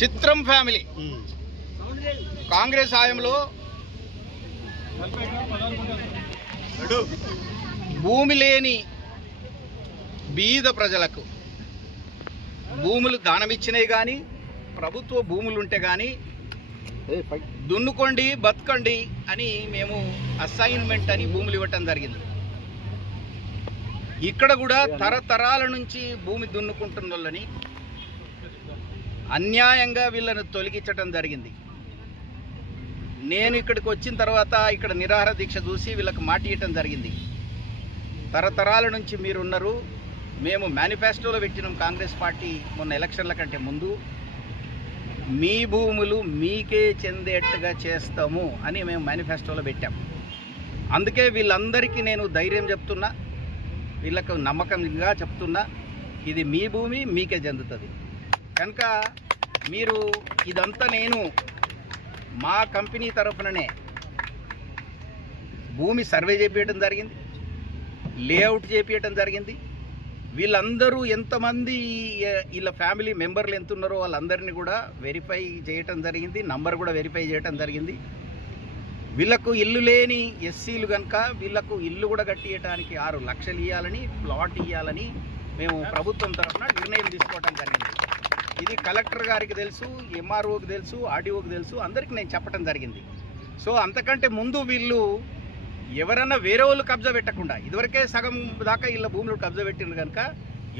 చిత్రం ఫ్యామిలీ. కాంగ్రెస్ హాయంలో భూమి లేని బీద ప్రజలకు భూములు దానమిచ్చినాయి కానీ ప్రభుత్వ భూములు ఉంటే కానీ దున్నుకోండి బతకండి అని మేము అసైన్మెంట్ అని భూములు ఇవ్వటం జరిగింది. ఇక్కడ కూడా తరతరాల నుంచి భూమి దున్నుకుంటున్న వాళ్ళని అన్యాయంగా వీళ్ళను తొలగించటం జరిగింది. నేను ఇక్కడికి వచ్చిన తర్వాత ఇక్కడ నిరాహార దీక్ష చూసి వీళ్ళకి మాట ఇవ్వటం జరిగింది. తరతరాల నుంచి మీరున్నారు. మేము మేనిఫెస్టోలో పెట్టినాం కాంగ్రెస్ పార్టీ మొన్న ఎలక్షన్ల కంటే ముందు. మీ భూములు మీకే చెందేట్టుగా చేస్తాము అని మేము మేనిఫెస్టోలో పెట్టాం. అందుకే వీళ్ళందరికీ నేను ధైర్యం చెప్తున్నా. వీళ్ళకు నమ్మకంగా చెప్తున్నా. ఇది మీ భూమి మీకే చెందుతుంది. కనుక మీరు ఇదంతా నేను మా కంపెనీ తరఫుననే భూమి సర్వే చేపించడం జరిగింది లేఅవుట్ చేపించడం జరిగింది. వీళ్ళందరూ ఎంతమంది వీళ్ళ ఫ్యామిలీ మెంబర్లు ఎంత ఉన్నారో వాళ్ళందరినీ కూడా వెరిఫై చేయటం జరిగింది నంబర్ కూడా వెరిఫై చేయటం జరిగింది. వీళ్ళకు ఇల్లు లేని ఎస్సీలు కనుక వీళ్ళకు ఇల్లు కూడా కట్టియటానికి ఆరు లక్షలు ఇవ్వాలని ప్లాట్ ఇవ్వాలని మేము ప్రభుత్వం తరఫున నిర్ణయం తీసుకోవడం జరిగింది. ఇది కలెక్టర్ గారికి తెలుసు ఎంఆర్ఓకి తెలుసు ఆర్డీఓకి తెలుసు అందరికీ నేను చెప్పడం జరిగింది సో అంతకంటే ముందు వీళ్ళు ఎవరన్నా వేరే వాళ్ళు కబ్జా పెట్టకుండా ఇదివరకే సగం దాకా వీళ్ళ భూములు కబ్జా పెట్టిండ్రు కనుక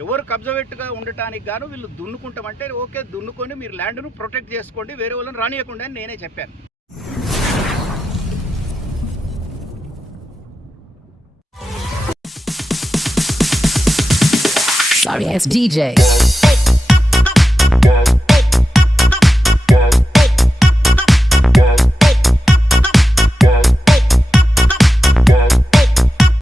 ఎవరు కబ్జా పెట్టుగా ఉండటానికి గాను వీళ్ళు దున్నుకుంటామంటే ఓకే దున్నుకొని మీరు ల్యాండ్ను ప్రొటెక్ట్ చేసుకోండి వేరే వాళ్ళని రానియకుండా అని నేనే చెప్పాను Sorry ass DJ.